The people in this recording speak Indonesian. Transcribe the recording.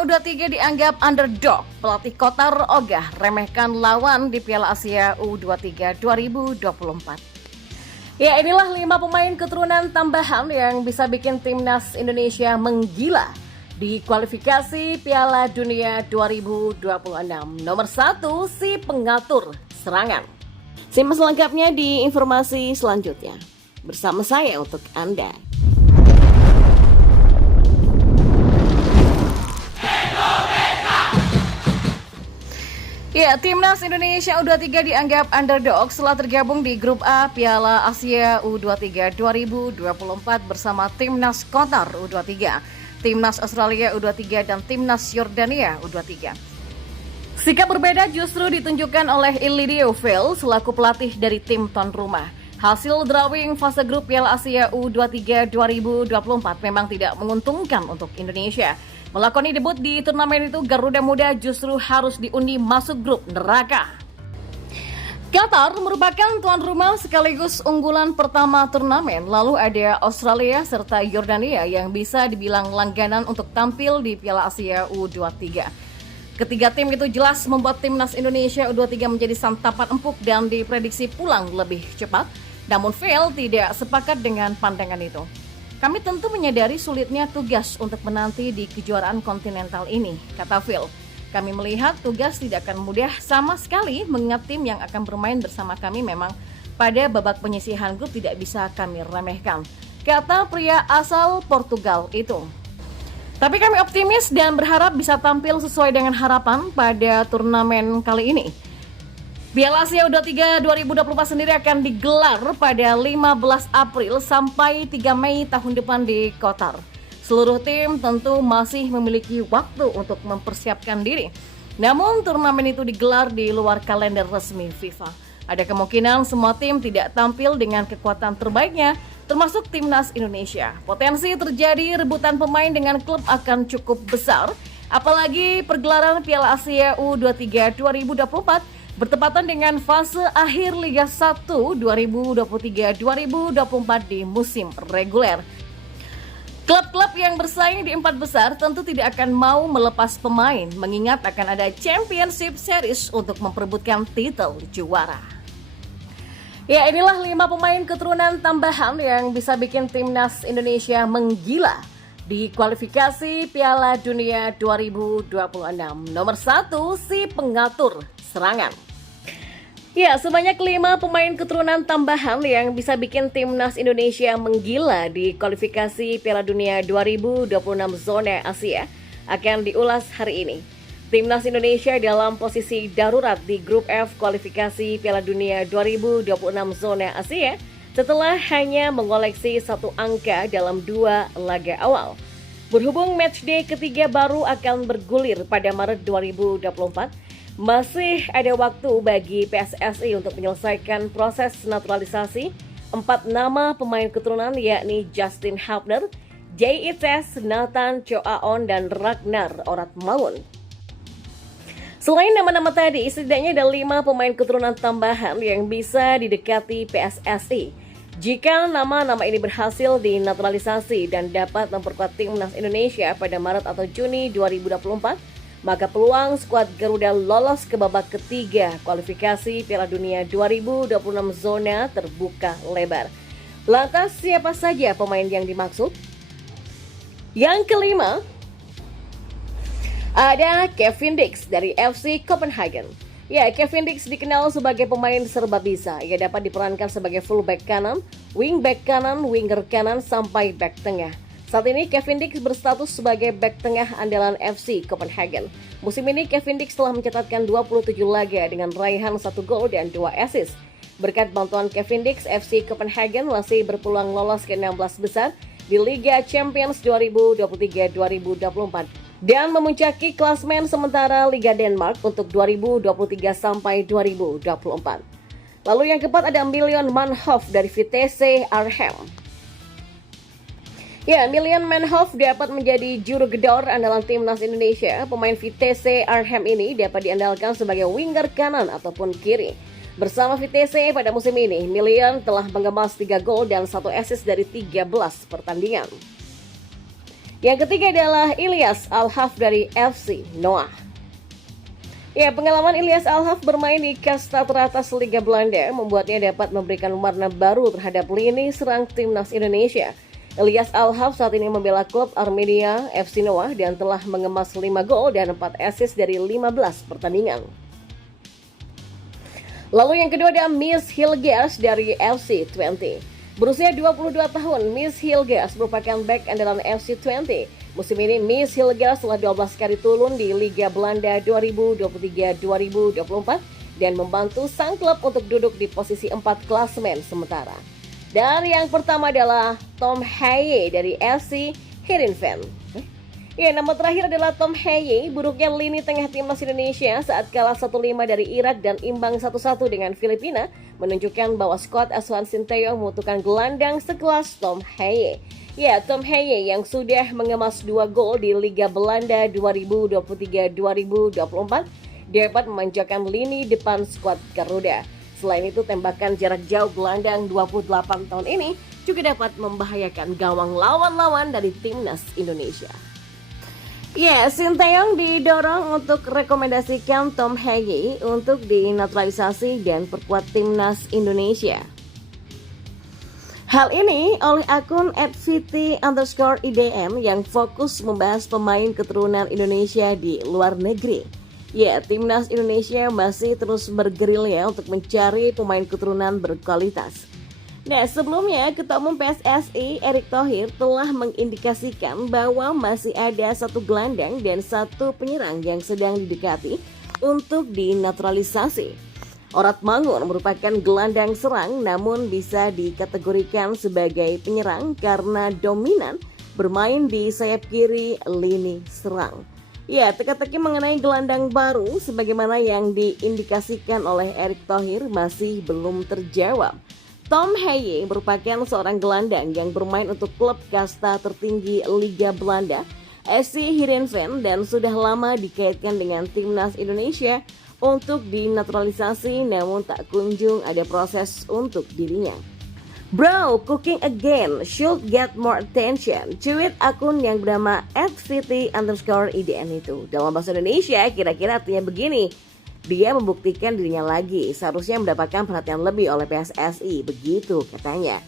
U23 dianggap underdog. Pelatih Qatar ogah remehkan lawan di Piala Asia U23 2024. Ya, inilah 5 pemain keturunan tambahan yang bisa bikin timnas Indonesia menggila di kualifikasi Piala Dunia 2026. Nomor 1, si pengatur serangan. Simak selengkapnya di informasi selanjutnya. Bersama saya untuk Anda. Ya, timnas Indonesia U23 dianggap underdog setelah tergabung di grup A Piala Asia U23 2024 bersama timnas Qatar U23, timnas Australia U23 dan timnas Yordania U23. Sikap berbeda justru ditunjukkan oleh Ilidio Fail selaku pelatih dari tim tuan rumah. Hasil drawing fase grup Piala Asia U23 2024 memang tidak menguntungkan untuk Indonesia. Melakoni debut di turnamen itu, Garuda Muda justru harus diundi masuk grup neraka. Qatar merupakan tuan rumah sekaligus unggulan pertama turnamen, lalu ada Australia serta Yordania yang bisa dibilang langganan untuk tampil di Piala Asia U23. Ketiga tim itu jelas membuat timnas Indonesia U23 menjadi santapan empuk dan diprediksi pulang lebih cepat, namun Phil tidak sepakat dengan pandangan itu. Kami tentu menyadari sulitnya tugas untuk menanti di kejuaraan kontinental ini, kata Phil. Kami melihat tugas tidak akan mudah sama sekali mengingat tim yang akan bermain bersama kami memang pada babak penyisihan grup tidak bisa kami remehkan, kata pria asal Portugal itu. Tapi kami optimis dan berharap bisa tampil sesuai dengan harapan pada turnamen kali ini. Piala Asia U23 2024 sendiri akan digelar pada 15 April sampai 3 Mei tahun depan di Qatar. Seluruh tim tentu masih memiliki waktu untuk mempersiapkan diri. Namun turnamen itu digelar di luar kalender resmi FIFA. Ada kemungkinan semua tim tidak tampil dengan kekuatan terbaiknya, termasuk timnas Indonesia. Potensi terjadi rebutan pemain dengan klub akan cukup besar, apalagi pergelaran Piala Asia U23 2024 bertepatan dengan fase akhir Liga 1 2023-2024 di musim reguler. Klub-klub yang bersaing di 4 besar tentu tidak akan mau melepas pemain, mengingat akan ada Championship Series untuk memperebutkan titel juara. Ya, inilah 5 pemain keturunan tambahan yang bisa bikin timnas Indonesia menggila di kualifikasi Piala Dunia 2026. Nomor 1, si pengatur serangan. Ya, sebanyak 5 pemain keturunan tambahan yang bisa bikin timnas Indonesia menggila di kualifikasi Piala Dunia 2026 zona Asia akan diulas hari ini. Timnas Indonesia dalam posisi darurat di grup F kualifikasi Piala Dunia 2026 zona Asia setelah hanya mengoleksi 1 angka dalam 2 laga awal. Berhubung matchday ketiga baru akan bergulir pada Maret 2024, masih ada waktu bagi PSSI untuk menyelesaikan proses naturalisasi 4 nama pemain keturunan yakni Justin Hubner, Jay Ites, Nathan Choaon, dan Ragnar Oratmaun. Selain nama-nama tadi, setidaknya ada 5 pemain keturunan tambahan yang bisa didekati PSSI. Jika nama-nama ini berhasil dinaturalisasi dan dapat memperkuat timnas Indonesia pada Maret atau Juni 2024, maka peluang skuad Garuda lolos ke babak ketiga kualifikasi Piala Dunia 2026 zona terbuka lebar. Lantas siapa saja pemain yang dimaksud? Yang kelima, ada Kevin Dix dari FC Copenhagen. Ya, Kevin Dix dikenal sebagai pemain serba bisa. Ia dapat diperankan sebagai fullback kanan, wingback kanan, winger kanan, sampai back tengah. Saat ini Kevin Dix berstatus sebagai bek tengah andalan FC Copenhagen. Musim ini Kevin Dix telah mencatatkan 27 laga dengan raihan 1 gol dan 2 assist. Berkat bantuan Kevin Dix, FC Copenhagen masih berpeluang lolos ke 16 besar di Liga Champions 2023-2024 dan memuncaki klasmen sementara Liga Denmark untuk 2023 sampai 2024. Lalu yang keempat ada Milan Manhoef dari Vitesse Arnhem. Ya, Milan Manhoef dapat menjadi juru gedor andalan timnas Indonesia. Pemain Vitesse Arnhem ini dapat diandalkan sebagai winger kanan ataupun kiri. Bersama Vitesse pada musim ini, Milan telah mengemas 3 gol dan 1 assist dari 13 pertandingan. Yang ketiga adalah Ilyas Al-Haf dari FC Noah. Ya, pengalaman Ilyas Al-Haf bermain di kasta teratas Liga Belanda membuatnya dapat memberikan warna baru terhadap lini serang timnas Indonesia. Ilyas Al-Haf saat ini membela klub Armenia FC Noah dan telah mengemas 5 gol dan 4 assist dari 15 pertandingan. Lalu yang kedua ada Miss Hilgers dari FC Twente. Berusia 22 tahun, Miss Hilgers merupakan back andalan FC Twente. Musim ini Miss Hilgers telah 12 kali turun di Liga Belanda 2023-2024 dan membantu sang klub untuk duduk di posisi 4 klasemen sementara. Dan yang pertama adalah Tom Haye dari FC Heerenveen. Ya, nama terakhir adalah Tom Haye. Buruknya lini tengah timnas Indonesia saat kalah 1-5 dari Irak dan imbang 1-1 dengan Filipina menunjukkan bahwa skuad asuhan Sinteyong membutuhkan gelandang sekelas Tom Haye. Ya, Tom Haye yang sudah mengemas 2 gol di Liga Belanda 2023-2024 dapat memanjakan lini depan skuad Garuda. Selain itu, tembakan jarak jauh gelandang 28 tahun ini juga dapat membahayakan gawang lawan-lawan dari timnas Indonesia. Ya, Sinteyong didorong untuk rekomendasikan Tom Haye untuk dinaturalisasi dan perkuat timnas Indonesia. Hal ini oleh akun @vt_idm yang fokus membahas pemain keturunan Indonesia di luar negeri. Ya, timnas Indonesia masih terus bergerilya untuk mencari pemain keturunan berkualitas. Nah, sebelumnya Ketua Umum PSSI Erick Thohir telah mengindikasikan bahwa masih ada 1 gelandang dan 1 penyerang yang sedang didekati untuk dinaturalisasi. Orat Mangun merupakan gelandang serang namun bisa dikategorikan sebagai penyerang karena dominan bermain di sayap kiri lini serang. Ya, teka-teki mengenai gelandang baru sebagaimana yang diindikasikan oleh Erick Thohir masih belum terjawab. Tom Haye merupakan seorang gelandang yang bermain untuk klub kasta tertinggi Liga Belanda, FC Heerenveen, dan sudah lama dikaitkan dengan timnas Indonesia untuk dinaturalisasi namun tak kunjung ada proses untuk dirinya. Bro, cooking again should get more attention. Cuit akun yang bernama @vt_idn itu. Dalam bahasa Indonesia kira-kira artinya begini. Dia membuktikan dirinya lagi, seharusnya mendapatkan perhatian lebih oleh PSSI, begitu katanya.